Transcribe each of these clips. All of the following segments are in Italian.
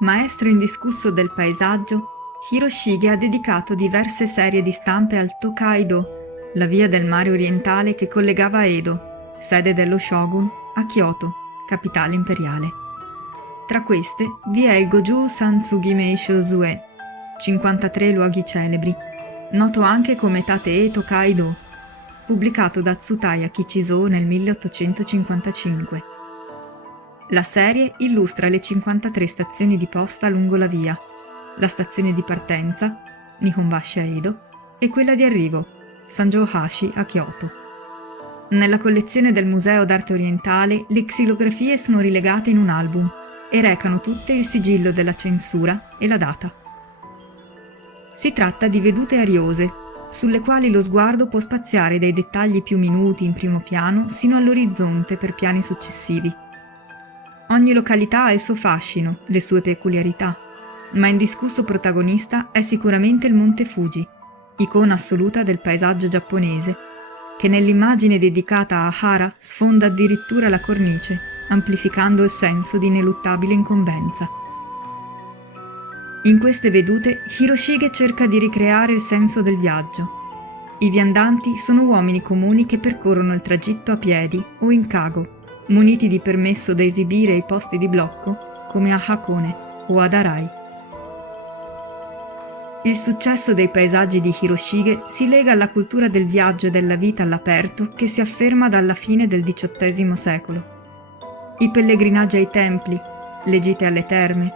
Maestro indiscusso del paesaggio, Hiroshige ha dedicato diverse serie di stampe al Tōkaidō, la via del mare orientale che collegava Edo, sede dello shogun, a Kyoto, capitale imperiale. Tra queste vi è il Gojū Santsugimei Shōzue, 53 luoghi celebri, noto anche come Tate-e Tōkaidō, pubblicato da Tsutaya Kichizō nel 1855. La serie illustra le 53 stazioni di posta lungo la via, la stazione di partenza, Nihonbashi a Edo, e quella di arrivo, Sanjōhashi a Kyoto. Nella collezione del Museo d'Arte Orientale le xilografie sono rilegate in un album e recano tutte il sigillo della censura e la data. Si tratta di vedute ariose, sulle quali lo sguardo può spaziare dai dettagli più minuti in primo piano sino all'orizzonte per piani successivi. Ogni località ha il suo fascino, le sue peculiarità, ma indiscusso protagonista è sicuramente il Monte Fuji, icona assoluta del paesaggio giapponese, che nell'immagine dedicata a Hara sfonda addirittura la cornice, amplificando il senso di ineluttabile incombenza. In queste vedute Hiroshige cerca di ricreare il senso del viaggio. I viandanti sono uomini comuni che percorrono il tragitto a piedi o in kago, muniti di permesso da esibire ai posti di blocco come a Hakone o ad Arai. Il successo dei paesaggi di Hiroshige si lega alla cultura del viaggio e della vita all'aperto che si afferma dalla fine del XVIII secolo. I pellegrinaggi ai templi, le gite alle terme,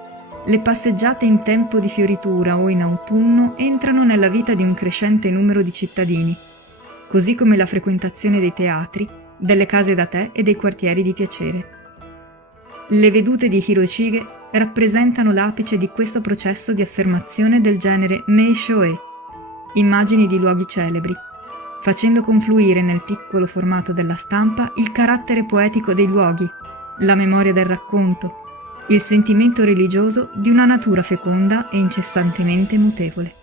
le passeggiate in tempo di fioritura o in autunno entrano nella vita di un crescente numero di cittadini, così come la frequentazione dei teatri, delle case da tè e dei quartieri di piacere. Le vedute di Hiroshige rappresentano l'apice di questo processo di affermazione del genere Meisho-e, immagini di luoghi celebri, facendo confluire nel piccolo formato della stampa il carattere poetico dei luoghi, la memoria del racconto, il sentimento religioso di una natura feconda e incessantemente mutevole.